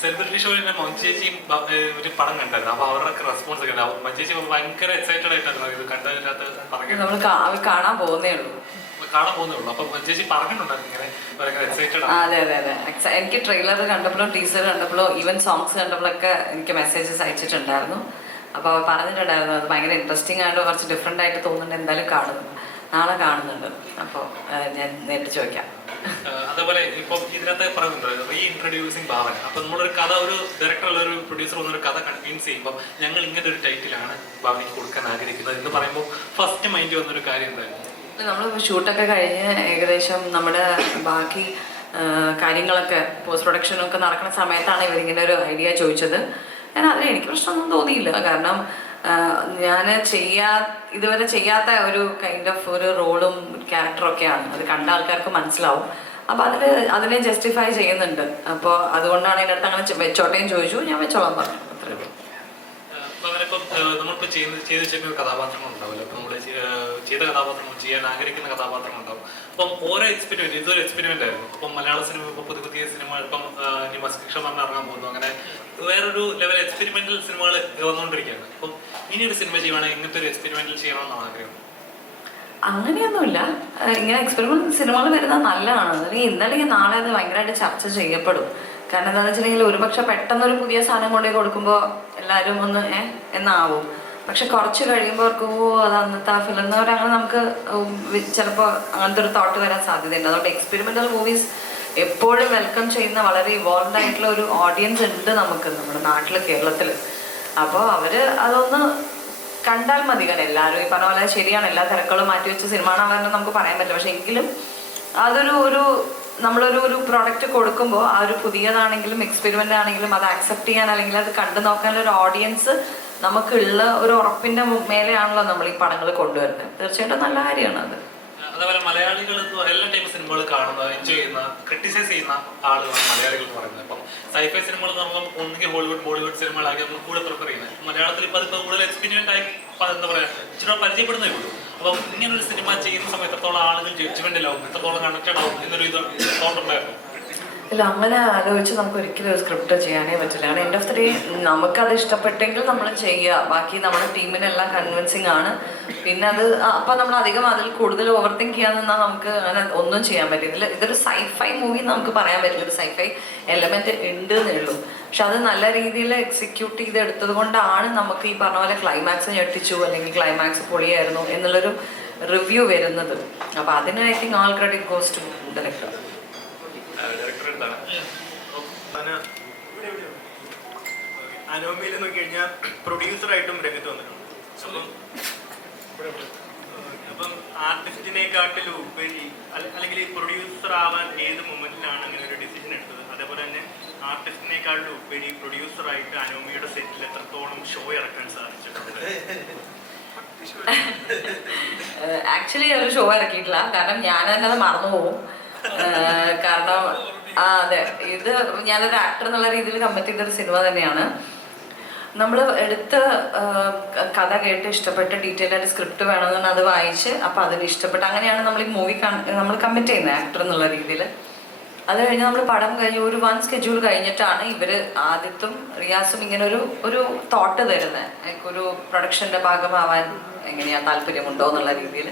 Celebrity ഷോയിൽ മഞ്ചേച്ചിയും ഒരു പടം കണ്ടായിരുന്നു. അപ്പൊ അവരുടെ റെസ്പോൺസ് ഒക്കെ മഞ്ചേച്ചി ഭയങ്കര എക്സൈറ്റഡ് ആയിട്ടായിരുന്നു ഇത് കണ്ടതിനകത്ത് പറഞ്ഞത്. നമ്മൾ കാണാൻ പോകുന്നേ ഉള്ളൂ. അപ്പൊ മഞ്ചേച്ചി പറഞ്ഞിട്ടുണ്ടായിരുന്നു ഇങ്ങനെ ഭയങ്കര എക്സൈറ്റഡ്. അതെ അതെ അതെ. എനിക്ക് ട്രെയിലർ കണ്ടപ്പോഴും ടീസർ കണ്ടപ്പോഴും ഈവൻ സോങ്സ് കണ്ടപ്പോഴൊക്കെ എനിക്ക് മെസ്സേജസ് അയച്ചിട്ടുണ്ടായിരുന്നു. അപ്പോൾ അവർ പറഞ്ഞിട്ടുണ്ടായിരുന്നു അത് ഭയങ്കര ഇൻട്രസ്റ്റിംഗ് ആയിട്ട് കുറച്ച് ഡിഫറെൻ്റ് ആയിട്ട് തോന്നുന്നുണ്ട്, എന്തായാലും കാണുന്നു, നാളെ കാണുന്നുണ്ട്. അപ്പോൾ ഞാൻ നേരിട്ട് ചോദിക്കാം. അതേപോലെ ഇപ്പം ഇതിനകത്ത് പറയുന്നുണ്ട് റീ ഇൻട്രൊഡ്യൂസിങ് ഭാവന. അപ്പൊ നമ്മളൊരു കഥ, ഒരു ഡയറക്ടർ അല്ല ഒരു പ്രൊഡ്യൂസർ വന്നൊരു കഥ കൺവിൻസ് ചെയ്യുമ്പോൾ ഞങ്ങൾ ഇങ്ങനെ ഒരു ടൈറ്റിലാണ് ഭാവനയ്ക്ക് കൊടുക്കാൻ ആഗ്രഹിക്കുന്നത് എന്ന് പറയുമ്പോൾ ഫസ്റ്റ് മൈൻഡ് വന്നൊരു കാര്യം എന്തായിരുന്നു? നമ്മൾ ഷൂട്ടൊക്കെ കഴിഞ്ഞ് ഏകദേശം നമ്മുടെ ബാക്കി കാര്യങ്ങളൊക്കെ പോസ്റ്റ് പ്രൊഡക്ഷനൊക്കെ നടക്കുന്ന സമയത്താണ് ഇവരിങ്ങനെ ഒരു ഐഡിയ ചോദിച്ചത്. ഞാൻ അതിന് എനിക്ക് പ്രശ്നമൊന്നും തോന്നിയില്ല. കാരണം ഞാൻ ഇതുവരെ ചെയ്യാത്ത ഒരു കൈൻഡ് ഓഫ് ഒരു റോളും ക്യാരക്ടറൊക്കെയാണ്. അത് കണ്ട ആൾക്കാർക്ക് മനസ്സിലാവും. അപ്പോൾ അതിനെ ജസ്റ്റിഫൈ ചെയ്യുന്നുണ്ട്. അപ്പോൾ അതുകൊണ്ടാണ് എൻ്റെ അടുത്ത് അങ്ങനെ വെച്ചോട്ടേയും ചോദിച്ചു, ഞാൻ വെച്ചോളാൻ പറഞ്ഞു. അത്രേ ഉള്ളൂ. നമ്മളിപ്പോൾ ചെയ്ത് വെച്ചിരുന്ന ഒരു കഥാപാത്രങ്ങൾ ഉണ്ടാവില്ല. അപ്പോൾ നമ്മൾ ചെയ്ത കഥാപാത്രങ്ങൾ, ചെയ്യാൻ ആഗ്രഹിക്കുന്ന കഥാപാത്രങ്ങൾ ഉണ്ടാവും. അപ്പം ഓരോ എക്സ്പെരിമെന്റ്, ഇതൊരു എക്സ്പെരിമെന്റ് ആയിരുന്നു. അപ്പം മലയാള സിനിമ ഇപ്പോൾ പുതിയ സിനിമ ഇപ്പം ഇനി മസ്തിഷ്ക മരണം ഇറങ്ങാൻ പോകുന്നു. അങ്ങനെ വേറൊരു ലെവൽ എക്സ്പെരിമെന്റൽ സിനിമകൾ വന്നുകൊണ്ടിരിക്കുകയാണ്. അപ്പം ഇനി ഒരു സിനിമ ചെയ്യുവാണെങ്കിൽ ഇങ്ങനത്തെ ഒരു എക്സ്പെരിമെന്റൽ ചെയ്യണമെന്നാണ് ആഗ്രഹം. അങ്ങനെയൊന്നുമില്ല. ഇങ്ങനെ എക്സ്പെരിമെന്റ് സിനിമകൾ വരുന്നത് നല്ലതാണ്. അല്ലെങ്കിൽ ഇന്നല്ലെങ്കിൽ നാളെ അത് ഭയങ്കരമായിട്ട് ചർച്ച ചെയ്യപ്പെടും. കാരണം എന്താണെന്ന് വെച്ചിട്ടുണ്ടെങ്കിൽ ഒരുപക്ഷെ പെട്ടെന്നൊരു പുതിയ സാധനം കൊണ്ടുപോയി കൊടുക്കുമ്പോൾ എല്ലാവരും ഒന്ന് എന്നാവും. പക്ഷെ കുറച്ച് കഴിയുമ്പോൾ അവർക്ക് അത് അന്നത്തെ ആ ഫിലിം അങ്ങനെ നമുക്ക് ചിലപ്പോൾ അങ്ങനത്തെ ഒരു തോട്ട് വരാൻ സാധ്യതയുണ്ട്. അതുകൊണ്ട് എക്സ്പെരിമെൻ്റൽ മൂവീസ് എപ്പോഴും വെൽക്കം ചെയ്യുന്ന വളരെ ഇവോൾവ് ആയിട്ടുള്ള ഒരു ഓഡിയൻസ് ഉണ്ട് നമുക്ക് നമ്മുടെ നാട്ടിൽ, കേരളത്തിൽ. അപ്പോൾ അവർ അതൊന്ന് കണ്ടാൽ മതി. കാരണം എല്ലാവരും ഈ പറഞ്ഞ പോലെ ശരിയാണ്, എല്ലാ തിരക്കുകളും മാറ്റി വെച്ച് സിനിമ കാണാൻ നമുക്ക് പറയാൻ പറ്റില്ല. പക്ഷെ എങ്കിലും നമ്മളൊരു പ്രോഡക്റ്റ് കൊടുക്കുമ്പോൾ ആ ഒരു പുതിയതാണെങ്കിലും എക്സ്പെരിമെൻ്റ് ആണെങ്കിലും അത് ആക്സെപ്റ്റ് ചെയ്യാൻ അല്ലെങ്കിൽ അത് കണ്ടു നോക്കാനുള്ള ഒരു ഓഡിയൻസ് നമുക്കുള്ള ഒരു ഉറപ്പിൻ്റെ മേലെയാണല്ലോ നമ്മൾ ഈ പടങ്ങൾ കൊണ്ടുവരുന്നത്. തീർച്ചയായിട്ടും നല്ല കാര്യമാണ് അത്. അതേപോലെ മലയാളികൾ എല്ലാ ടൈപ്പ് സിനിമകൾ കാണുന്ന, എൻജോയ് ചെയ്യുന്ന, ക്രിട്ടിസൈസ് ചെയ്യുന്ന ആളുകളാണ് മലയാളികൾ എന്ന് പറയുന്നത്. അപ്പം സൈഫൈ സിനിമകൾ നമ്മൾ ഒന്നുകിൽ ഹോളിവുഡ് ബോളിവുഡ് സിനിമകളാക്കി നമ്മൾ കൂടെ പ്രിഫർ ചെയ്യുന്നത്. മലയാളത്തിൽ ഇപ്പോൾ അതിപ്പോൾ കൂടുതൽ എക്സ്പെരിമെൻ്റ് ആയി എന്താ പറയുക ഇച്ചിരി പരിചയപ്പെടുന്നേ ഉള്ളൂ. അപ്പം ഇങ്ങനൊരു സിനിമ ചെയ്യുന്ന സമയത്ത് എത്രത്തോളം ആളുകൾ ജഡ്ജ്മെന്റിലാവും, എത്രത്തോളം കണക്റ്റഡ് ആവും എന്നൊരു തോട്ട് ഉണ്ടായിരുന്നു? ഇല്ല, അങ്ങനെ ആലോചിച്ച് നമുക്ക് ഒരിക്കലും ഒരു സ്ക്രിപ്റ്റ് ചെയ്യാനേ പറ്റില്ല. കാരണം എൻഡ് ഓഫ് ദി ഡേ നമുക്കത് ഇഷ്ടപ്പെട്ടെങ്കിൽ നമ്മൾ ചെയ്യുക. ബാക്കി നമ്മുടെ ടീമിനെല്ലാം കൺവിൻസിങ് ആണ്. പിന്നെ അത് അപ്പം നമ്മൾ അധികം അതിൽ കൂടുതൽ ഓവർ തിങ്ക് ചെയ്യാൻ നിന്നാൽ നമുക്ക് അങ്ങനെ ഒന്നും ചെയ്യാൻ പറ്റില്ല. ഇതൊരു സൈഫൈ മൂവി നമുക്ക് പറയാൻ പറ്റില്ല. ഒരു സൈഫൈ എലമെന്റ് ഉണ്ട് എന്നേ ഉള്ളൂ. പക്ഷെ അത് നല്ല രീതിയിൽ എക്സിക്യൂട്ട് ചെയ്തെടുത്തത് കൊണ്ടാണ് നമുക്ക് ഈ പറഞ്ഞ പോലെ ക്ലൈമാക്സ് ഞെട്ടിച്ചു അല്ലെങ്കിൽ ക്ലൈമാക്സ് പൊളിയായിരുന്നു എന്നുള്ളൊരു റിവ്യൂ വരുന്നത്. അപ്പം അതിന് I think all credit goes to director. അനോമയിൽ നോക്കി കഴിഞ്ഞാൽ പ്രൊഡ്യൂസറായിട്ടും രംഗത്ത് വന്നിട്ടുണ്ട്. അപ്പം ആർട്ടിസ്റ്റിനെക്കാട്ടിലും ഉപരി അല്ലെങ്കിൽ പ്രൊഡ്യൂസർ ആവാൻ ഏത് മൊമെന്റിലാണ് അങ്ങനെ ഒരു ഡിസിഷൻ എടുത്തത്? അതേപോലെ തന്നെ ആർട്ടിസ്റ്റിനെക്കാട്ടിലും ഉപരി പ്രൊഡ്യൂസറായിട്ട് അനോമിയുടെ സെറ്റിൽ എത്രത്തോളം ഷോ ഇറക്കാൻ സാധിച്ചിട്ടുണ്ട്? ആക്ച്വലി ഒരു ഷോ ഇറക്കിയിട്ടില്ല. കാരണം ഞാൻ തന്നെ അത് മറന്നുപോകും. കാരണം അതെ, ഇത് ഞാനൊരു ആക്ടർ എന്നുള്ള രീതിയിൽ കമ്മിറ്റ് ചെയ്തൊരു സിനിമ തന്നെയാണ്. നമ്മൾ എടുത്ത് കഥ കേട്ട് ഇഷ്ടപ്പെട്ട് ഡീറ്റെയിൽ ആയിട്ട് സ്ക്രിപ്റ്റ് വേണമെന്ന് അത് വായിച്ച് അപ്പം അതിന് ഇഷ്ടപ്പെട്ട് അങ്ങനെയാണ് നമ്മൾ ഈ മൂവി നമ്മൾ കമ്മിറ്റ് ചെയ്യുന്നത് ആക്ടർ എന്നുള്ള രീതിയിൽ. അത് കഴിഞ്ഞ് നമ്മൾ പടം കഴിഞ്ഞ് ഒരു സ്കെഡ്യൂൾ കഴിഞ്ഞിട്ടാണ് ഇവർ ആദിത്തും റിയാസും ഇങ്ങനെ ഒരു തോട്ട് തരുന്നത്. ഒരു പ്രൊഡക്ഷൻ്റെ ഭാഗമാവാൻ എങ്ങനെയാണ് താല്പര്യമുണ്ടോ എന്നുള്ള രീതിയിൽ.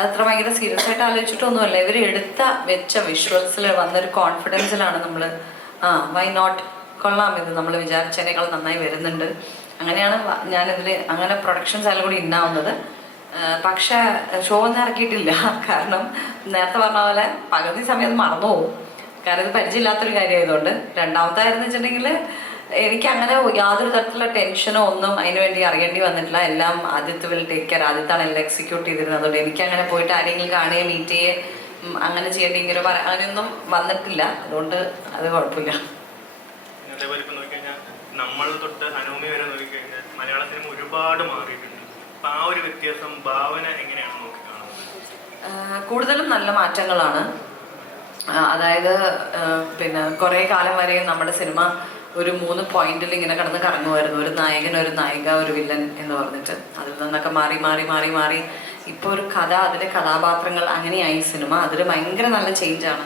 അതത്ര ഭയങ്കര സീരിയസ് ആയിട്ട് ആലോചിച്ചിട്ടൊന്നുമല്ല. ഇവർ വെച്ച വിഷ്വൽസിൽ വന്നൊരു കോൺഫിഡൻസിലാണ് നമ്മൾ വൈ നോട്ട്, കൊള്ളാം, ഇത് നമ്മൾ വിചാരിച്ചതിനേക്കാൾ നന്നായി വരുന്നുണ്ട്. അങ്ങനെയാണ് ഞാനിതിൽ അങ്ങനെ പ്രൊഡക്ഷൻസ് എല്ലാം കൂടി ഇന്നാവുന്നത്. പക്ഷേ ഷോ ഒന്നും ഇറക്കിയിട്ടില്ല. കാരണം നേരത്തെ പറഞ്ഞ പോലെ പകുതി സമയം അത് മറന്നു പോകും. കാരണം ഇത് പരിചയമില്ലാത്തൊരു കാര്യമായതുകൊണ്ട്. രണ്ടാമത്തായിരുന്നു വെച്ചിട്ടുണ്ടെങ്കിൽ എനിക്ക് അങ്ങനെ യാതൊരു തരത്തിലുള്ള ടെൻഷനോ ഒന്നും അതിന് വേണ്ടി അറിയേണ്ടി വന്നിട്ടില്ല. എല്ലാം ആദിത്യ വിൽ ടേക്ക് കെയർ. ആദിത്താണ് എല്ലാം എക്സിക്യൂട്ട് ചെയ്തിരുന്നത്. അതുകൊണ്ട് എനിക്കങ്ങനെ പോയിട്ട് ആരെങ്കിലും കാണുകയും മീറ്റ് ചെയ്യുകയും അങ്ങനെ ചെയ്യേണ്ടി ഇങ്ങനെ അങ്ങനെയൊന്നും വന്നിട്ടില്ല. അതുകൊണ്ട് അത് കുഴപ്പമില്ല. അതേപോലെ ഇപ്പം നോക്കിക്കഴിഞ്ഞാൽ നമ്മൾ തൊട്ട് അനോമി വരെ നോക്കിക്കഴിഞ്ഞാൽ മലയാള സിനിമ ഒരുപാട് മാറിയിട്ടുണ്ട്. അപ്പം ആ ഒരു വ്യത്യാസം ഭാവന എങ്ങനെയാണ് നോക്കി കാണുന്നത്? കൂടുതലും നല്ല മാറ്റങ്ങളാണ്. അതായത് പിന്നെ കുറേ കാലം വരെ നമ്മുടെ സിനിമ ഒരു 3 പോയിന്റിൽ ഇങ്ങനെ കിടന്ന് കറങ്ങുമായിരുന്നു. ഒരു നായകൻ, ഒരു നായിക, ഒരു വില്ലൻ എന്ന് പറഞ്ഞിട്ട്. അതിൽ നിന്നൊക്കെ മാറി ഇപ്പോൾ ഒരു കഥ, അതിലെ കഥാപാത്രങ്ങൾ, അങ്ങനെയായി സിനിമ. അതിൽ ഭയങ്കര നല്ല ചേഞ്ചാണ്.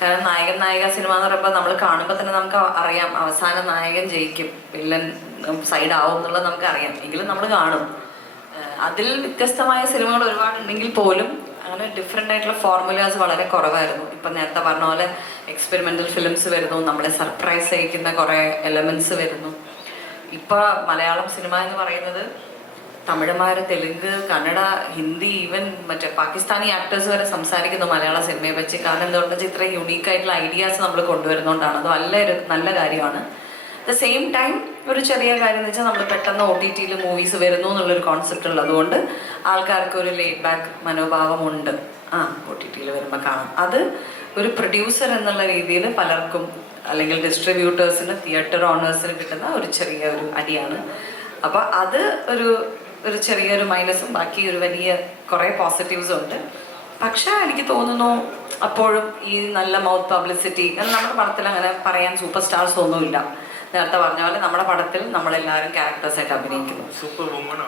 കാരണം നായകൻ നായിക സിനിമ എന്ന് പറയുമ്പോൾ നമ്മൾ കാണുമ്പോൾ തന്നെ നമുക്ക് അറിയാം അവസാനം നായകൻ ജയിക്കും, വില്ലൻ സൈഡ് ആവും എന്നുള്ളത് നമുക്ക് അറിയാം. എങ്കിലും നമ്മൾ കാണും. അതിൽ വ്യത്യസ്തമായ സിനിമകൾ ഒരുപാടുണ്ടെങ്കിൽ പോലും അങ്ങനെ ഡിഫറെൻ്റ് ആയിട്ടുള്ള ഫോർമുലാസ് വളരെ കുറവായിരുന്നു. ഇപ്പം നേരത്തെ പറഞ്ഞ പോലെ എക്സ്പെരിമെൻ്റൽ ഫിലിംസ് വരുന്നു, നമ്മളെ സർപ്രൈസ് ചെയ്യിക്കുന്ന കുറേ എലമെൻറ്റ്സ് വരുന്നു. ഇപ്പോൾ മലയാളം സിനിമ എന്ന് പറയുന്നത് തമിഴന്മാർ, തെലുങ്ക്, കന്നഡ, ഹിന്ദി, ഈവൻ മറ്റേ പാകിസ്ഥാനി ആക്ടേഴ്സ് വരെ സംസാരിക്കുന്നു മലയാള സിനിമയെ വെച്ച്. കാരണം എന്തുകൊണ്ടെന്ന് വെച്ചാൽ ഇത്രയും യുണീക്കായിട്ടുള്ള ഐഡിയാസ് നമ്മൾ കൊണ്ടുവരുന്നതുകൊണ്ടാണ്. അത് നല്ല കാര്യമാണ്. അറ്റ് ദ സെയിം ടൈം ഒരു ചെറിയ കാര്യം എന്ന് വെച്ചാൽ നമ്മൾ പെട്ടെന്ന് OTT മൂവീസ് വരുന്നു എന്നുള്ളൊരു കോൺസെപ്റ്റ് ഉള്ളതുകൊണ്ട് ആൾക്കാർക്ക് ഒരു ലേറ്റ് ബാക്ക് മനോഭാവമുണ്ട്. OTT വരുമ്പോൾ കാണാം. അത് ഒരു പ്രൊഡ്യൂസർ എന്നുള്ള രീതിയിൽ പലർക്കും അല്ലെങ്കിൽ ഡിസ്ട്രിബ്യൂട്ടേഴ്സിന്, തിയേറ്റർ ഓണേഴ്സിന് കിട്ടുന്ന ഒരു ചെറിയ ഒരു അടിയാണ്. അപ്പോൾ അത് ഒരു ചെറിയൊരു മൈനസും ബാക്കി ഒരു വലിയ കുറേ പോസിറ്റീവ്സും ഉണ്ട്. പക്ഷേ എനിക്ക് തോന്നുന്നു അപ്പോഴും ഈ നല്ല മൗത്ത് പബ്ലിസിറ്റി, നമ്മുടെ പടത്തിൽ അങ്ങനെ പറയാൻ സൂപ്പർ സ്റ്റാർസ് ഒന്നുമില്ല. നേരത്തെ പറഞ്ഞ പോലെ നമ്മുടെ പടത്തിൽ നമ്മളെല്ലാവരും ക്യാരക്ടേഴ്സായിട്ട് അഭിനയിക്കുന്നു. Super woman.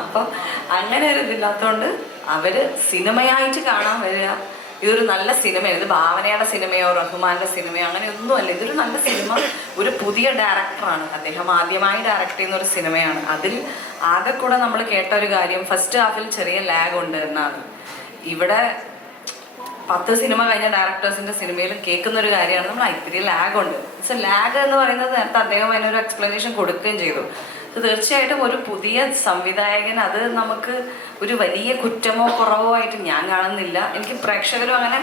അപ്പം അങ്ങനെ ഒരു ഇതില്ലാത്തതുകൊണ്ട് അവർ സിനിമയായിട്ട് കാണാൻ വരിക. ഇതൊരു നല്ല സിനിമയാണ്. ഇത് ഭാവനയുടെ സിനിമയോ റഹ്മാന്റെ സിനിമയോ അങ്ങനെയൊന്നുമല്ല. ഇതൊരു നല്ല സിനിമ. ഒരു പുതിയ ഡയറക്ടറാണ്, അദ്ദേഹം ആദ്യമായി ഡയറക്റ്റ് ചെയ്യുന്ന ഒരു സിനിമയാണ്. അതിൽ ആകെ കൂടെ നമ്മൾ കേട്ട ഒരു കാര്യം ഫസ്റ്റ് ഹാഫിൽ ചെറിയ ലാഗ് ഉണ്ട് എന്നാണ്. ഇവിടെ 10 സിനിമ കഴിഞ്ഞ ഡയറക്ടേഴ്സിന്റെ സിനിമയിലും കേൾക്കുന്ന ഒരു കാര്യമാണ് നമ്മൾ ഇത്തിരി ലാഗ് ഉണ്ട്. സോ ലാഗ് എന്ന് പറയുന്നത് നേരത്തെ അദ്ദേഹം അതിനൊരു എക്സ്പ്ലനേഷൻ കൊടുക്കുകയും ചെയ്തു. തീർച്ചയായിട്ടും ഒരു പുതിയ സംവിധായകൻ അത് നമുക്ക് ഒരു വലിയ കുറ്റമോ കുറവോ ആയിട്ട് ഞാൻ കാണുന്നില്ല. എനിക്ക് പ്രേക്ഷകരും അങ്ങനെ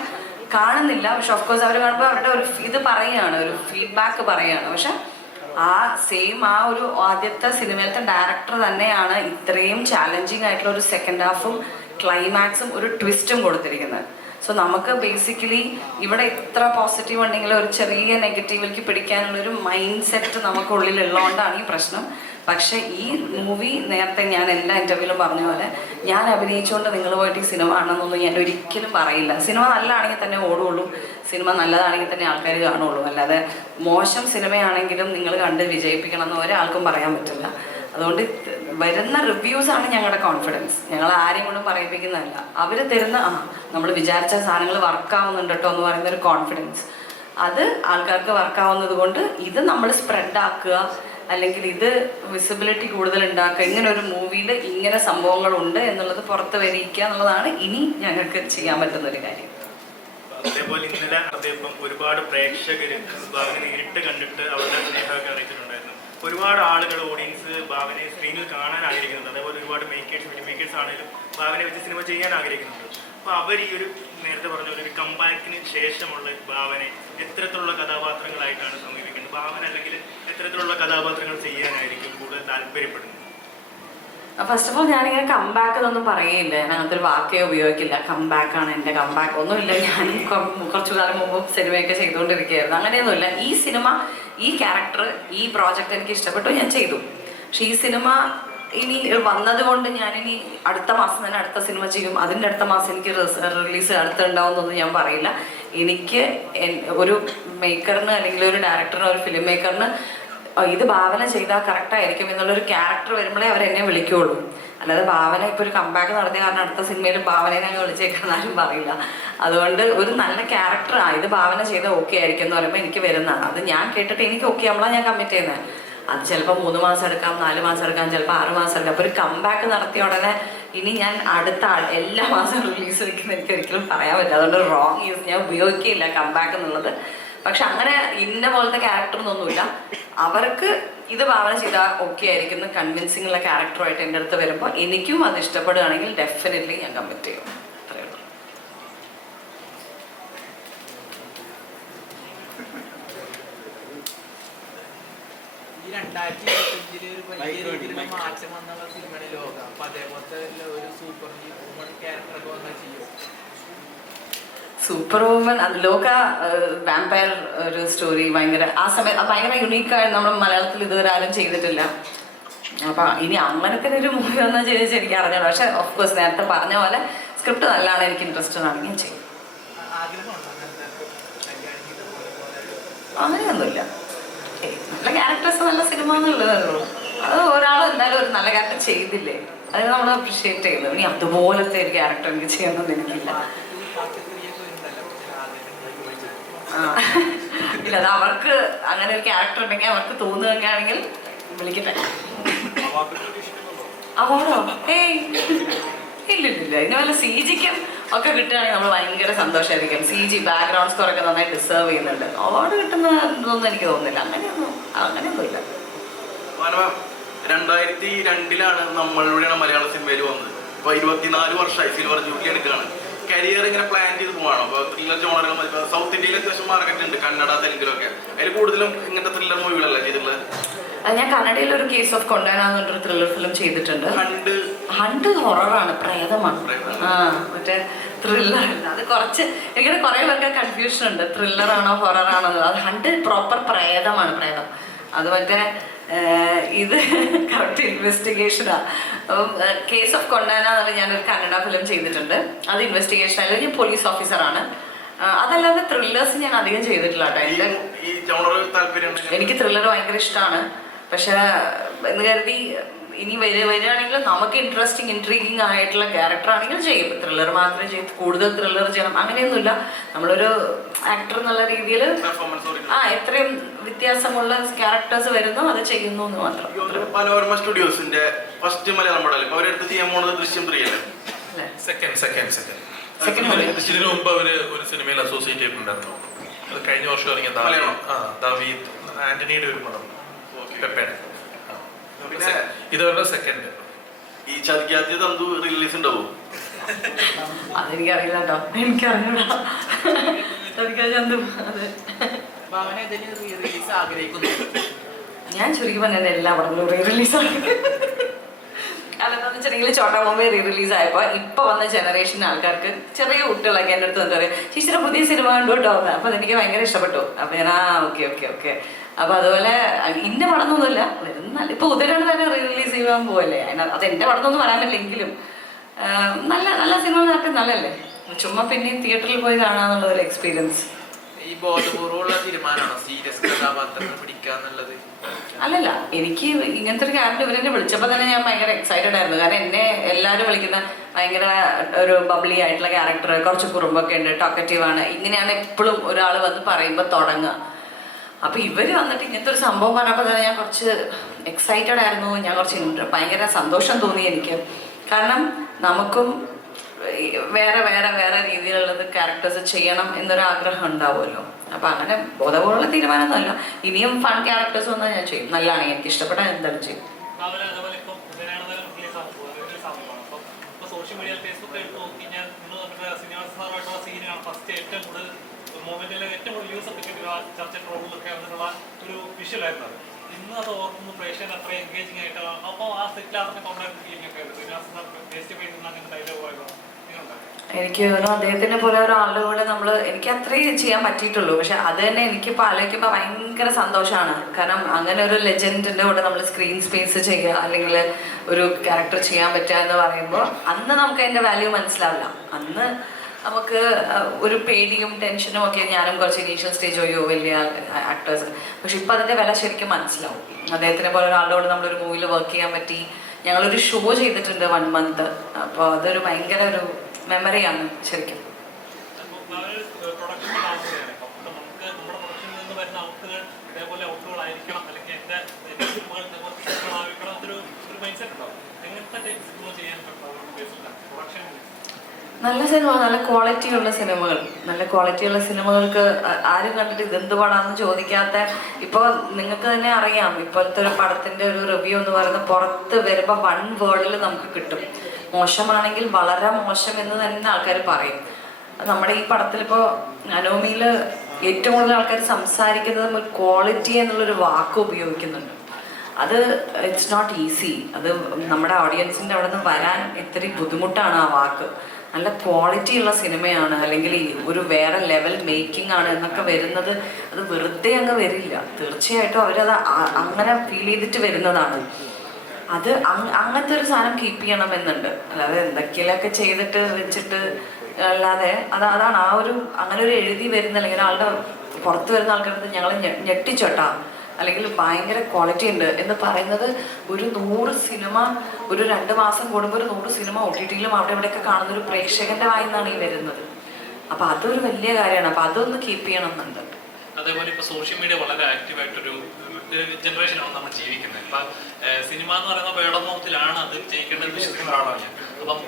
കാണുന്നില്ല. പക്ഷെ ഓഫ്കോഴ്സ് അവർ കാണുമ്പോൾ അവരുടെ ഒരു ഇത് പറയുകയാണ്, ഒരു ഫീഡ്ബാക്ക് പറയുകയാണ്. പക്ഷെ ആ ഒരു ആദ്യത്തെ സിനിമയിലത്തെ ഡയറക്ടർ തന്നെയാണ് ഇത്രയും ചാലഞ്ചിങ് ആയിട്ടുള്ള ഒരു സെക്കൻഡ് ഹാഫും ക്ലൈമാക്സും ഒരു ട്വിസ്റ്റും കൊടുത്തിരിക്കുന്നത്. സോ നമുക്ക് ബേസിക്കലി ഇവിടെ എത്ര പോസിറ്റീവ് ഉണ്ടെങ്കിലും ഒരു ചെറിയ നെഗറ്റീവിലേക്ക് പിടിക്കാനുള്ളൊരു മൈൻഡ് സെറ്റ് നമുക്കുള്ളിലുള്ളതുകൊണ്ടാണ് ഈ പ്രശ്നം. പക്ഷെ ഈ മൂവി നേരത്തെ ഞാൻ എല്ലാ ഇൻ്റർവ്യൂവിലും പറഞ്ഞ പോലെ ഞാൻ അഭിനയിച്ചുകൊണ്ട് നിങ്ങൾ പോയിട്ട് ഈ സിനിമ ആണെന്നൊന്നും ഞാൻ ഒരിക്കലും പറയില്ല. സിനിമ നല്ലതാണെങ്കിൽ തന്നെ ഓടുകയുള്ളൂ, സിനിമ നല്ലതാണെങ്കിൽ തന്നെ ആൾക്കാർ കാണുകയുള്ളൂ. അല്ലാതെ മോശം സിനിമയാണെങ്കിലും നിങ്ങൾ കണ്ട് വിജയിപ്പിക്കണം എന്ന് ഒരാൾക്കും പറയാൻ പറ്റില്ല. അതുകൊണ്ട് വരുന്ന റിവ്യൂസാണ് ഞങ്ങളുടെ കോൺഫിഡൻസ്. ഞങ്ങൾ ആരെയും കൊണ്ടും പറയിപ്പിക്കുന്നതല്ല. അവർ തരുന്ന നമ്മൾ വിചാരിച്ച സാധനങ്ങൾ വർക്കാവുന്നുണ്ട് കേട്ടോ എന്ന് പറയുന്ന ഒരു കോൺഫിഡൻസ്, അത് ആൾക്കാർക്ക് വർക്കാവുന്നത് കൊണ്ട് ഇത് നമ്മൾ സ്പ്രെഡാക്കുക, അല്ലെങ്കിൽ ഇത് വിസിബിലിറ്റി കൂടുതൽ ഉണ്ടാക്കുക, ഇങ്ങനെ ഒരു മൂവിയിൽ ഇങ്ങനെ സംഭവങ്ങളുണ്ട് എന്നുള്ളത് പുറത്ത് വരിക്കുക എന്നുള്ളതാണ് ഇനി ഞങ്ങൾക്ക് ചെയ്യാൻ പറ്റുന്ന ഒരു കാര്യം. അതേപോലെ ഇന്നലെ അദ്ദേഹം ഒരുപാട് പ്രേക്ഷകർ ഭാവന നേരിട്ട് കണ്ടിട്ട് അവരുടെ സ്നേഹമൊക്കെ അറിയിച്ചിട്ടുണ്ടായിരുന്നു. ഒരുപാട് ആളുകൾ, ഓഡിയൻസ് ഭാവനയെ സ്ക്രീനിൽ കാണാൻ ആഗ്രഹിക്കുന്നുണ്ട്. അതേപോലെ ഒരുപാട് ഫിലിം മേക്കേഴ്സ് ആണെങ്കിലും ഭാവനയെ വെച്ച് സിനിമ ചെയ്യാൻ ആഗ്രഹിക്കുന്നുണ്ട്. അപ്പോൾ അവർ ഈ ഒരു നേരത്തെ പറഞ്ഞ ഒരു കമ്പാക്കിന് ശേഷമുള്ള ഭാവനയെ എത്തരത്തിലുള്ള കഥാപാത്രങ്ങളായിട്ടാണ് സമീപിക്കുന്നത്? ഭാവന അല്ലെങ്കിൽ എത്തരത്തിലുള്ള കഥാപാത്രങ്ങൾ ചെയ്യാനായിരിക്കും കൂടുതൽ താല്പര്യപ്പെടുന്നത്? ഫസ്റ്റ് ഓഫ് ഓൾ ഞാനിങ്ങനെ കംബാക്ക് എന്നൊന്നും പറയില്ല. ഞാൻ അങ്ങനത്തെ ഒരു വാക്കേ ഉപയോഗിക്കില്ല. കംബാക്കാണ് എൻ്റെ കംബാക്ക് ഒന്നുമില്ല. ഞാൻ കുറച്ചു കാലം മുമ്പ് സിനിമയൊക്കെ ചെയ്തുകൊണ്ടിരിക്കുകയായിരുന്നു. അങ്ങനെയൊന്നുമില്ല. ഈ സിനിമ, ഈ ക്യാരക്ടർ, ഈ പ്രോജക്റ്റ് എനിക്ക് ഇഷ്ടപ്പെട്ടു, ഞാൻ ചെയ്തു. പക്ഷെ ഈ സിനിമ ഇനി വന്നത് കൊണ്ട് ഞാനിനി അടുത്ത മാസം തന്നെ അടുത്ത സിനിമ ചെയ്യും, അതിൻ്റെ അടുത്ത മാസം എനിക്ക് റിലീസ് അടുത്തുണ്ടാവുമെന്നൊന്നും ഞാൻ പറയില്ല. എനിക്ക് ഒരു മേക്കറിന് അല്ലെങ്കിൽ ഒരു ഡയറക്ടറിന്, ഒരു ഫിലിം മേക്കറിന് ഇത് ഭാവന ചെയ്താൽ കറക്റ്റായിരിക്കും എന്നുള്ളൊരു ക്യാരക്ടർ വരുമ്പോഴേ അവരെന്നെ വിളിക്കുകയുള്ളൂ. അല്ലാതെ ഭാവന ഇപ്പോൾ ഒരു കമ്പാക്ക് നടത്തിയ കാരണം അടുത്ത സിനിമയിൽ ഭാവനയെ അങ്ങ് വിളിച്ചേക്കാന്നാലും പറയില്ല. അതുകൊണ്ട് ഒരു നല്ല ക്യാരക്ടർ ഇത് ഭാവന ചെയ്താൽ ഓക്കെ ആയിരിക്കും എന്ന് പറയുമ്പോൾ എനിക്ക് വരുന്നതാണ്. അത് ഞാൻ കേട്ടിട്ട് എനിക്ക് ഓക്കെ ആവുമ്പോഴാണ് ഞാൻ കമ്മിറ്റ് ചെയ്യുന്നത്. അത് ചിലപ്പോൾ 3 മാസം എടുക്കാം, 4 മാസം എടുക്കാം, ചിലപ്പോൾ 6 മാസം എടുക്കാം. അപ്പോൾ ഒരു കമ്പാക്ക് നടത്തിയ ഉടനെ ഇനി ഞാൻ അടുത്ത എല്ലാ മാസവും റിലീസ് വയ്ക്കുന്ന എനിക്ക് ഒരിക്കലും പറയാൻ പറ്റില്ല. അതുകൊണ്ട് റോങ് യൂസ് ഞാൻ ഉപയോഗിക്കില്ല കമ്പാക്ക് എന്നുള്ളത്. പക്ഷെ അങ്ങനെ ഇന്ന പോലത്തെ ക്യാരക്ടർ എന്നൊന്നുമില്ല. അവർക്ക് ഇത് ഭാവന ചെയ്താൽ ഓക്കെ ആയിരിക്കും എന്ന് കൺവിൻസിംഗ് ഉള്ള ക്യാരക്ടറുമായിട്ട് എൻ്റെ അടുത്ത് വരുമ്പോൾ എനിക്കും അത് ഇഷ്ടപ്പെടുകയാണെങ്കിൽ ഡെഫിനറ്റ്ലി ഞാൻ കമ്മിറ്റ് ചെയ്യും. അത്രയേ ഉള്ളൂ. ഈ 2025 ഒരു വലിയ രീതിയിലുള്ള മാറ്റം വന്നുള്ള സിനിമയുടെ ലോകം. അപ്പൊ അതേപോലത്തെ ഒരു സൂപ്പർ ഹ്യൂമൻ ക്യാരക്ടറൊക്കെ വന്നാൽ ചെയ്യും. സൂപ്പർ വുമൻ, അത് ലോക വാമ്പയർ ഒരു സ്റ്റോറി ഭയങ്കര ആ സമയത്ത് ഭയങ്കര യുണീക്കായി നമ്മൾ മലയാളത്തിൽ ഇതുവരെ ആരും ചെയ്തിട്ടില്ല. അപ്പം ഇനി അങ്ങനത്തെ ഒരു മൂവി വന്നാൽ ചോദിച്ചാൽ എനിക്ക് അറിഞ്ഞോളൂ. പക്ഷെ ഓഫ്കോഴ്സ് നേരത്തെ പറഞ്ഞ പോലെ സ്ക്രിപ്റ്റ് നല്ലതാണ്, എനിക്ക് ഇൻട്രസ്റ്റഡ് ആണ്, ഞാൻ ചെയ്യും. അങ്ങനെയൊന്നുമില്ല. നല്ല ക്യാരക്ടേഴ്സ്, നല്ല സിനിമ എന്നുള്ളതല്ലോ. അത് ഒരാൾ എന്തായാലും ഒരു നല്ല ക്യാരക്ടർ ചെയ്തില്ലേ, അതിന് നമ്മൾ അപ്രീഷിയേറ്റ് ചെയ്യുന്നു. ഇനി അതുപോലത്തെ ഒരു ക്യാരക്ടർ എനിക്ക് ചെയ്യണമെന്ന് എനിക്കില്ല. ഇല്ല, അത് അവർക്ക് അങ്ങനെ ഒരു ക്യാരക്ടർ ഉണ്ടെങ്കിൽ അവർക്ക് തോന്നുകയാണെങ്കിൽ വിളിക്കട്ടെ. അവാർഡോ? ഏയ് ഇല്ലില്ല. ഇതിന് വല്ല CGക്കും ഒക്കെ കിട്ടുകയാണെങ്കിൽ നമ്മൾ ഭയങ്കര സന്തോഷമായിരിക്കും. CG ബാക്ക്ഗ്രൗണ്ട് സ്കോർ ഒക്കെ നന്നായി ഡിസേർവ് ചെയ്യുന്നുണ്ട്. അവാർഡ് കിട്ടുന്നതൊന്നും എനിക്ക് തോന്നുന്നില്ല. അങ്ങനെയൊന്നുമില്ല. 2002 നമ്മളിലൂടെയാണ് മലയാള സിനിമയിൽ വന്നത്. ഇപ്പോൾ 24 വർഷമായി സിൽവർ ജൂബിലി എടുക്കുകയാണ്. കരിയർ ഇങ്ങനെ പ്ലാൻ ചെയ്ത് പോവാണോ? അപ്പോൾ ത്രില്ലർ ജോണറുകൾ സൗത്ത് ഇന്ത്യയിൽ അത്യാവശ്യം മാർക്കറ്റ് ഉണ്ട്, കന്നഡ തെലുങ്കിലൊക്കെ. അതിൽ കൂടുതലും ഇങ്ങനത്തെ ത്രില്ലർ മൂവികളല്ല ചെയ്തിട്ടുള്ളത്. ഞാൻ കന്നഡയിൽ ഒരു കേസ് ഓഫ് കൊണ്ടാനാന്നൊരു ത്രില്ലർ ഫിലിം ചെയ്തിട്ടുണ്ട്. ഹണ്ട് ഹൊററാണ്, പ്രേതമാണ്. മറ്റേ ത്രില്ലർ അല്ല. അത് കുറച്ച് എനിക്കിടെ കുറേ പേർക്ക് കൺഫ്യൂഷൻ ഉണ്ട്, ത്രില്ലറാണോ ഹൊററാണോ. അത് ഹണ്ട് പ്രോപ്പർ പ്രേതമാണ്, പ്രേതം. അത് മറ്റേ ഇത് കറക്റ്റ് ഇൻവെസ്റ്റിഗേഷനാണ്. അപ്പം കേസ് ഓഫ് കൊണ്ടാന എന്നുള്ള ഞാനൊരു കന്നഡ ഫിലിം ചെയ്തിട്ടുണ്ട്. അത് ഇൻവെസ്റ്റിഗേഷൻ അല്ല, ഞാൻ പോലീസ് ഓഫീസറാണ്. അതല്ലാതെ ത്രില്ലേഴ്സ് ഞാൻ അധികം ചെയ്തിട്ടില്ല കേട്ടോ. എനിക്ക് ത്രില്ലർ ഭയങ്കര ഇഷ്ടമാണ്. പക്ഷെ എന്ന് കരുതി ഇനി വരികയാണെങ്കിൽ നമുക്ക് ഇൻട്രീഗിങ് ആയിട്ടുള്ള ക്യാരക്ടർ ആണെങ്കിൽ ചെയ്യും. ത്രില്ലർ മാത്രമേ ചെയ്ത് കൂടുതൽ ത്രില്ലർ ചെയ്യണം അങ്ങനെയൊന്നുമില്ല. നമ്മളൊരു ആക്ടർ എന്നുള്ള രീതിയിൽ എത്രയും വ്യത്യാസമുള്ള ക്യാരക്ടേഴ്സ് വരുന്നു അത് ചെയ്യുന്നു എന്ന് മാത്രം. മനോരമ സ്റ്റുഡിയോസിന്റെ ഫസ്റ്റ് മലയാളം പടം അവരെടുത്ത് ചെയ്യാൻ പോകുന്നത് ദൃശ്യം 3 അല്ലേ? ഇതിനു മുമ്പ് അവര് ഒരു സിനിമയിൽ അസോസിയേറ്റ് ചെയ്തിട്ടുണ്ടായിരുന്നു. അത് കഴിഞ്ഞ വർഷം ഇറങ്ങിയ ദാവീദ് ആന്റണിയുടെ ഒരു പടം, പെപ്പയുടെ. ഇതവരുടെ സെക്കൻഡ്. ഈ ചതിക്കാത്ത തന്തു റിലീസ് ഉണ്ടാവും? അതെനിക്കറിയില്ല കേട്ടോ, എനിക്കറിഞ്ഞൂടാ. ഞാൻ ചുരുക്കി പറഞ്ഞ എല്ലാ പടങ്ങളും റീ റിലീസ് ആക്കി. അതെന്താന്ന് വെച്ചിട്ടുണ്ടെങ്കിൽ ചോട്ടാ ബോംബെ റീ റിലീസ് ആയപ്പോൾ ഇപ്പൊ വന്ന ജനറേഷൻ ആൾക്കാർക്ക് ചെറിയ കുട്ടികളൊക്കെ എൻ്റെ അടുത്ത് എന്താ പറയുക, ചേച്ചിയുടെ പുതിയ സിനിമ കണ്ടു കേട്ടോ. അപ്പൊ അതെനിക്ക് ഭയങ്കര ഇഷ്ടപ്പെട്ടു. അപ്പൊ ഞാൻ ഓക്കെ. അപ്പൊ അതുപോലെ ഇന്ന പടമൊന്നുമില്ല വരുന്ന ഇപ്പൊ ഉദരാണ് തന്നെ റീ റിലീസ് ചെയ്യാൻ പോവല്ലേ. അത് എന്റെ പടമൊന്നും വരാൻ പറ്റില്ലെങ്കിലും നല്ല നല്ല സിനിമകളൊക്കെ നല്ലല്ലേ. ചുമ്മാ പിന്നെയും തിയേറ്ററിൽ പോയി കാണാന്നുള്ള ഒരു എക്സ്പീരിയൻസ്. ഈ ബോധപൂർവ്വമുള്ള തീരുമാനമാണോ സീരിയസ് കഥാപാത്രങ്ങൾ പിടിക്കാന്നുള്ളത്? അല്ലല്ല, എനിക്ക് ഇങ്ങനത്തെ ഒരു ക്യാരക്ടർ ഇവരെന്നെ വിളിച്ചപ്പോൾ തന്നെ ഞാൻ ഭയങ്കര എക്സൈറ്റഡ് ആയിരുന്നു. കാരണം എന്നെ എല്ലാവരും വിളിക്കുന്ന ഭയങ്കര ഒരു ബബ്ലി ആയിട്ടുള്ള ക്യാരക്ടർ, കുറച്ച് കുറുമ്പൊക്കെ ഉണ്ട്, ടോക്കറ്റീവ് ആണ്, ഇങ്ങനെയാണ് എപ്പോഴും ഒരാൾ വന്ന് പറയുമ്പോൾ തുടങ്ങുക. അപ്പൊ ഇവര് വന്നിട്ട് ഇങ്ങനത്തെ ഒരു സംഭവം പറഞ്ഞപ്പോൾ തന്നെ ഞാൻ കുറച്ച് എക്സൈറ്റഡ് ആയിരുന്നു. ഞാൻ കുറച്ച് ഭയങ്കര സന്തോഷം തോന്നി എനിക്ക്. കാരണം നമുക്കും വേറെ വേറെ വേറെ രീതിയിലുള്ളത് ക്യാരക്ടേഴ്സ് ചെയ്യണം എന്നൊരു ആഗ്രഹം ഉണ്ടാവുമല്ലോ. അപ്പൊ അങ്ങനെ ബോധപൂർവ്വമുള്ള തീരുമാനമൊന്നുമല്ല. ഇനിയും ഫൺ ക്യാരക്ടേഴ്സ് വന്നാൽ ഞാൻ ചെയ്യും. നല്ലതാണ്, എനിക്ക് ഇഷ്ടപ്പെട്ട എന്തായാലും ചെയ്യും. സോഷ്യൽ മീഡിയ ഫേസ്ബുക്ക് എടുത്ത് നോക്കി ഞാൻ സിനിമാസാറുമായിട്ടുള്ള സീനാണ് ഫസ്റ്റ് ഏറ്റവും കൂടുതൽ മൂവ്മെന്റിലെ ഏറ്റവും കൂടുതൽ യൂസ് കിട്ടിയ ചർച്ച ട്രോളിലൊക്കെ വന്നിട്ടുള്ള ഒരു വിഷ്വലായിരുന്നു അത്. ഇന്ന് അത് ഓർക്കുമ്പോൾ പ്രേക്ഷകൻ അത്ര എൻഗേജിങ് ആയിട്ട് അപ്പോൾ ആ സെറ്റിലാകുന്ന കോൺടാക്ട് ഫീലിംഗ് ഒക്കെ ആയിരുന്നു. അങ്ങനെ ഡയലോഗ് ആയിരുന്നു. എനിക്ക് അദ്ദേഹത്തിനെ പോലെ ഒരാളുടെ കൂടെ എനിക്ക് അത്രയും ചെയ്യാൻ പറ്റിയിട്ടുള്ളൂ. പക്ഷെ അത് തന്നെ എനിക്കിപ്പോൾ ആലോചിക്കുമ്പോൾ ഭയങ്കര സന്തോഷമാണ്. കാരണം അങ്ങനെ ഒരു ലെജൻഡിൻ്റെ കൂടെ നമ്മൾ സ്ക്രീൻ സ്പേസ് ചെയ്യുക അല്ലെങ്കിൽ ഒരു ക്യാരക്ടർ ചെയ്യാൻ പറ്റുക എന്ന് പറയുമ്പോൾ അന്ന് നമുക്ക് അതിൻ്റെ വാല്യൂ മനസ്സിലാവില്ല. അന്ന് നമുക്ക് ഒരു പേടിയും ടെൻഷനും ഒക്കെ, ഞാനും കുറച്ച് ഇനീഷ്യൽ സ്റ്റേജ് പോയോ വലിയ ആക്ടേഴ്സ്. പക്ഷെ ഇപ്പം അതിൻ്റെ വില ശരിക്കും മനസ്സിലാവും. അദ്ദേഹത്തിനെ പോലെ ഒരാളോട് നമ്മളൊരു മൂവിയിൽ വർക്ക് ചെയ്യാൻ പറ്റി. ഞങ്ങളൊരു ഷോ ചെയ്തിട്ടുണ്ട് 1 month. അപ്പോൾ അതൊരു ഭയങ്കര ഒരു മെമ്മറിയാണ് ശരിക്കും. നല്ല സിനിമ, നല്ല ക്വാളിറ്റിയുള്ള സിനിമകൾ. നല്ല ക്വാളിറ്റിയുള്ള സിനിമകൾക്ക് ആരും കണ്ടിട്ട് ഇതെന്ത് പടാന്ന് ചോദിക്കാത്ത, ഇപ്പോൾ നിങ്ങൾക്ക് തന്നെ അറിയാം ഇപ്പോഴത്തെ ഒരു പടത്തിൻ്റെ ഒരു റിവ്യൂ എന്ന് പറയുന്നത് പുറത്ത് വരുമ്പോൾ 1 വേർഡിൽ നമുക്ക് കിട്ടും. മോശമാണെങ്കിൽ വളരെ മോശം എന്ന് തന്നെ ആൾക്കാർ പറയും. നമ്മുടെ ഈ പടത്തിലിപ്പോൾ അനോമിയിൽ ഏറ്റവും കൂടുതൽ ആൾക്കാർ സംസാരിക്കുന്നത് ഒരു ക്വാളിറ്റി എന്നുള്ളൊരു വാക്ക് ഉപയോഗിക്കുന്നുണ്ട്. അത് ഇറ്റ്സ് നോട്ട് ഈസി. അത് നമ്മുടെ ഓഡിയൻസിൻ്റെ അവിടെ നിന്ന് വരാൻ ഇത്തിരി ബുദ്ധിമുട്ടാണ് ആ വാക്ക്. നല്ല ക്വാളിറ്റി ഉള്ള സിനിമയാണ് അല്ലെങ്കിൽ ഒരു വേറെ ലെവൽ മേക്കിംഗ് ആണ് എന്നൊക്കെ വരുന്നത് അത് വെറുതെ അങ്ങ് വരില്ല. തീർച്ചയായിട്ടും അവരത് അങ്ങനെ ഫീൽ ചെയ്തിട്ട് വരുന്നതാണ്. അത് അങ്ങനത്തെ ഒരു സാധനം കീപ്പ് ചെയ്യണമെന്നുണ്ട്. അല്ലാതെ എന്തൊക്കെയൊക്കെ ചെയ്തിട്ട് വെച്ചിട്ട് അല്ലാതെ അതാണ് ആ ഒരു അങ്ങനെ ഒരു എഴുതി വരുന്ന അല്ലെങ്കിൽ ആളുടെ പുറത്ത് വരുന്ന ആൾക്കാരുടെ ഞങ്ങൾ ഞെട്ടിച്ചോട്ടാ അല്ലെങ്കിൽ ഭയങ്കര ക്വാളിറ്റി ഉണ്ട് എന്ന് പറയുന്നത്. ഒരു 100 സിനിമ ഒരു 2 മാസം കൂടുമ്പോൾ ഒരു 100 സിനിമ OTT-യിലും അവിടെ ഇവിടെയൊക്കെ കാണുന്ന ഒരു പ്രേക്ഷകന്റെ വായിന്നാണ് ഈ വരുന്നത്. അപ്പോൾ അതൊരു വലിയ കാര്യമാണ്. അപ്പോൾ അതൊന്ന് കീപ്പ് ചെയ്യണം എന്നുണ്ട്. അതേപോലെ ഇപ്പോൾ സോഷ്യൽ മീഡിയ വളരെ ആക്റ്റീവായിട്ടൊരു ജനറേഷനാണ് നമ്മൾ ജീവിക്കുന്നത്. ഇപ്പം സിനിമ എന്ന് പറയുന്ന വേടമോഹത്തിലാണ് അത് ജയിക്കേണ്ടത് വിശ്വസിക്കുന്ന ഒരാളാണ് ഞാൻ. അപ്പം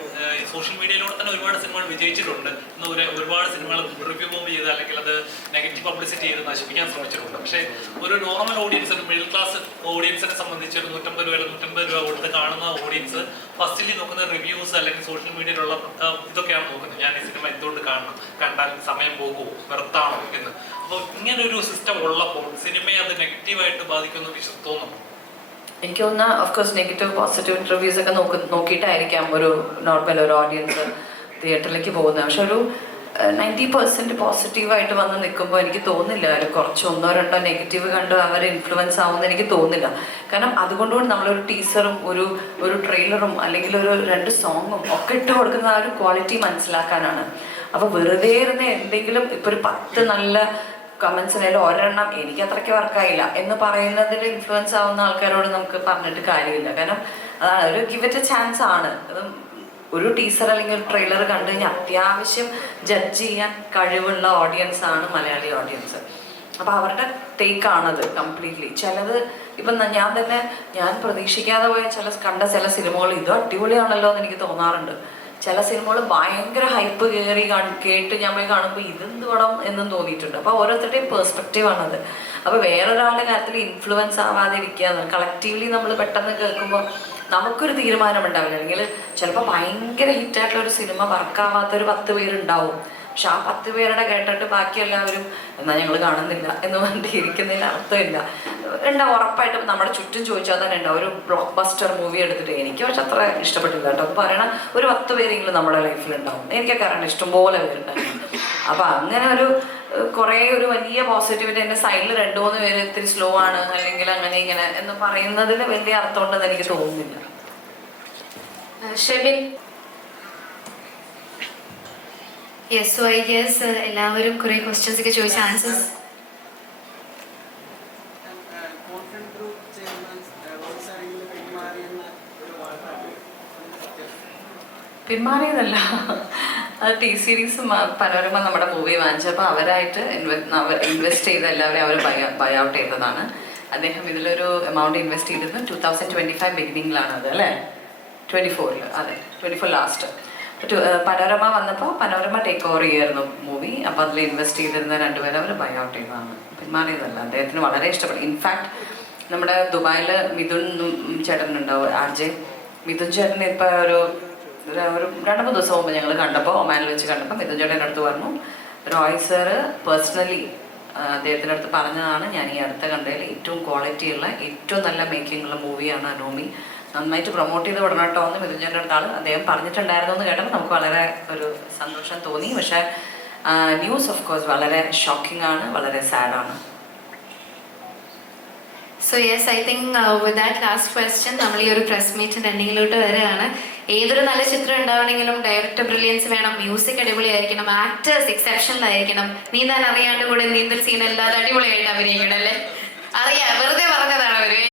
സോഷ്യൽ മീഡിയയിലൂടെ തന്നെ ഒരുപാട് സിനിമകൾ വിജയിച്ചിട്ടുണ്ട്. ഇന്ന് ഒരുപാട് സിനിമകൾ റിവ്യൂ ബോംബ് ചെയ്ത് അല്ലെങ്കിൽ അത് നെഗറ്റീവ് പബ്ലിസിറ്റി ചെയ്ത് നശിപ്പിക്കാൻ ശ്രമിച്ചിട്ടുണ്ട്. പക്ഷേ ഒരു നോർമൽ ഓഡിയൻസ്, ഒരു മിഡിൽ ക്ലാസ് ഓഡിയൻസിനെ സംബന്ധിച്ച് ഒരു 150 രൂപ കൊടുത്ത് കാണുന്ന ഓഡിയൻസ് ഫസ്റ്റിലി നോക്കുന്ന റിവ്യൂസ് അല്ലെങ്കിൽ സോഷ്യൽ മീഡിയയിലുള്ള ഇതൊക്കെയാണ് നോക്കുന്നത്. ഞാൻ ഈ സിനിമ എന്തുകൊണ്ട് കാണണം, കണ്ടാൽ സമയം പോകുമോ, വെറുത്താണോ എന്ന്. അപ്പോൾ ഇങ്ങനെ ഒരു സിസ്റ്റം ഉള്ളപ്പോൾ സിനിമയെ അത് നെഗറ്റീവായിട്ട് ബാധിക്കുമെന്ന് തോന്നുന്നു. എനിക്ക് തോന്നുന്ന ഓഫ്കോഴ്സ് നെഗറ്റീവ് പോസിറ്റീവ് റിവ്യൂസ് ഒക്കെ നോക്കിയിട്ടായിരിക്കാം ഒരു നോർമൽ ഒരു ഓഡിയൻസ് തിയേറ്ററിലേക്ക് പോകുന്നത്. പക്ഷെ ഒരു 90% പോസിറ്റീവായിട്ട് വന്ന് നിൽക്കുമ്പോൾ എനിക്ക് തോന്നില്ല ഒരു കുറച്ച് 1-2 നെഗറ്റീവ് കണ്ട് അവർ ഇൻഫ്ലുവൻസ് ആവുമെന്ന് എനിക്ക് തോന്നില്ല. കാരണം അതുകൊണ്ടുകൊണ്ട് നമ്മളൊരു ടീസറും ഒരു ട്രെയിലറും അല്ലെങ്കിൽ ഒരു 2 സോങ്ങും ഒക്കെ ഇട്ട് കൊടുക്കുന്ന ആ ഒരു ക്വാളിറ്റി മനസ്സിലാക്കാനാണ്. അപ്പോൾ വെറുതെ ഇരുന്ന് എന്തെങ്കിലും ഇപ്പോൾ ഒരു 10 നല്ല കമൻസിനായാലും ഒരെണ്ണം എനിക്ക് അത്രയ്ക്ക് വർക്കായില്ല എന്ന് പറയുന്നതിൽ ഇൻഫ്ലുവൻസ് ആവുന്ന ആൾക്കാരോട് നമുക്ക് പറഞ്ഞിട്ട് കാര്യമില്ല. കാരണം അതാണ് ഒരു ഗിവ് ഇറ്റ് എ ചാൻസ് ആണ്. ഒരു ടീസർ അല്ലെങ്കിൽ ഒരു ട്രെയിലർ കണ്ടു കഴിഞ്ഞാൽ അത്യാവശ്യം ജഡ്ജ് ചെയ്യാൻ കഴിവുള്ള ഓഡിയൻസ് ആണ് മലയാളി ഓഡിയൻസ്. അപ്പോൾ അവരുടെ ടേക്കാണത് കംപ്ലീറ്റ്ലി. ചിലത് ഇപ്പം ഞാൻ പ്രതീക്ഷിക്കാതെ പോയ കണ്ട ചില സിനിമകൾ ഇത് അടിപൊളിയാണല്ലോ എന്ന് എനിക്ക് തോന്നാറുണ്ട്. ചില സിനിമകൾ ഭയങ്കര ഹൈപ്പ് കേട്ട് ഞാൻ പോയി കാണുമ്പോൾ ഇതെന്ത് പടം എന്നും തോന്നിയിട്ടുണ്ട്. അപ്പോൾ ഓരോരുത്തരുടെയും പേഴ്സ്പെക്റ്റീവാണത്. അപ്പോൾ വേറൊരാളുടെ കാര്യത്തിൽ ഇൻഫ്ലുവൻസ് ആവാതിരിക്കുക, കളക്റ്റീവ്ലി നമ്മൾ പെട്ടെന്ന് കേൾക്കുമ്പോൾ നമുക്കൊരു തീരുമാനമുണ്ടാവില്ല. അല്ലെങ്കിൽ ചിലപ്പോൾ ഭയങ്കര ഹിറ്റായിട്ടുള്ള ഒരു സിനിമ വർക്കാവാത്തൊരു 10 പേരുണ്ടാവും. പക്ഷെ ആ 10 പേരുടെ കേട്ടിട്ട് ബാക്കി എല്ലാവരും എന്നാൽ ഞങ്ങൾ കാണുന്നില്ല എന്ന് പറഞ്ഞിട്ട് ഇരിക്കുന്നതിൽ അർത്ഥമില്ല. ഉറപ്പായിട്ടും നമ്മുടെ ചുറ്റും ചോദിച്ചാൽ തന്നെ ഉണ്ടാവും. ഒരു ബ്ലോക്ക് ബസ്റ്റർ മൂവി എടുത്തിട്ട് എനിക്ക് പക്ഷെ അത്ര ഇഷ്ടപ്പെട്ടില്ല കേട്ടോ. അപ്പോൾ പറയണ ഒരു 10 പേരെങ്കിലും നമ്മുടെ ലൈഫിലുണ്ടാവും. എനിക്കൊക്കെ അറിയണം ഇഷ്ടംപോലെ പേരുണ്ടായിരുന്നു. അപ്പോൾ അങ്ങനെ കുറേ ഒരു വലിയ പോസിറ്റിവിറ്റി എൻ്റെ സൈഡിൽ 2-3 പേര് ഇത്തിരി സ്ലോ ആണ് അല്ലെങ്കിൽ അങ്ങനെ ഇങ്ങനെ എന്ന് പറയുന്നതിൽ വലിയ അർത്ഥമുണ്ടെന്ന് എനിക്ക് തോന്നുന്നില്ല. Shebin. Yes, so I guess എല്ലാവരും കുറേ ക്വസ്റ്റ്യൻസ് ഒക്കെ ചോദിച്ച ആൻസേഴ്സ്. പിന്മാറിയതല്ല, അത് ടി സീരീസ് പനോരമ നമ്മുടെ മൂവി വാങ്ങിച്ചപ്പോൾ അവരായിട്ട് ഇൻവെസ്റ്റ് ചെയ്ത എല്ലാവരെയും അവർ ബൈ ഔട്ട് ചെയ്തതാണ്. അദ്ദേഹം ഇതിലൊരു എമൗണ്ട് ഇൻവെസ്റ്റ് ചെയ്തത് 2025 ബിഗിനിങ്ങിലാണ് അത് അല്ലേ, 24 അതെ 24 ലാസ്റ്റ്. പനോരമ വന്നപ്പോൾ പനോരമ ടേക്ക് ഓവർ ചെയ്യായിരുന്നു മൂവി. അപ്പോൾ അതിൽ ഇൻവെസ്റ്റ് ചെയ്തിരുന്ന 2 പേരെ അവർ ബൈ ഔട്ട് ചെയ്തതാണ്. പിന്മാറിയതല്ല, അദ്ദേഹത്തിന് വളരെ ഇഷ്ടപ്പെട്ടു. ഇൻഫാക്ട് നമ്മുടെ ദുബായിൽ മിഥുൻ ചേട്ടനുണ്ടാവും, RJ മിഥുൻ ചേട്ടൻ ഇപ്പോൾ ഒരു 2-3 ദിവസം മുമ്പ് ഞങ്ങൾ കണ്ടപ്പോൾ, ഒമാനിൽ വെച്ച് കണ്ടപ്പോൾ മിഥുൻ ചേട്ടൻ്റെ അടുത്ത് പറഞ്ഞു, റോയ് സാറ് പേഴ്സണലി അദ്ദേഹത്തിൻ്റെ അടുത്ത് പറഞ്ഞതാണ്, ഞാൻ ഈ അടുത്ത കണ്ടതിൽ ഏറ്റവും ക്വാളിറ്റിയുള്ള ഏറ്റവും നല്ല മേക്കിങ്ങുള്ള മൂവിയാണ് അനോമി, നന്നായിട്ട് പ്രൊമോട്ട് ചെയ്ത് വിടണം കേട്ടോ എന്ന് മിഥുൻ ചേട്ടൻ്റെ അടുത്താൾ അദ്ദേഹം പറഞ്ഞിട്ടുണ്ടായിരുന്നു എന്ന് കേട്ടപ്പോൾ നമുക്ക് വളരെ ഒരു സന്തോഷം തോന്നി. പക്ഷേ ന്യൂസ് ഓഫ് കോഴ്സ് വളരെ ഷോക്കിംഗ് ആണ്, വളരെ സാഡാണ്. So yes, I think with that last question നമ്മൾ ഈ ഒരു പ്രസ് മീറ്റിൻ്റെ എൻഡിങ്ങിലോട്ട് വരികയാണ്. ഏതൊരു നല്ല ചിത്രം ഉണ്ടാവണമെങ്കിലും ഡയറക്ടർ ബ്രില്യൻസ് വേണം, മ്യൂസിക് അടിപൊളിയായിരിക്കണം, ആക്ടേഴ്സ് എക്സെപ്ഷണൽ ആയിരിക്കണം, നീന്താൻ അറിയാണ്ട് കൂടെ നീന്തൽ സീൻ അല്ലാതെ അടിപൊളിയായിട്ട് അഭിനയിക്കണം അല്ലേ. അറിയാം, വെറുതെ പറഞ്ഞതാണ് അവര്.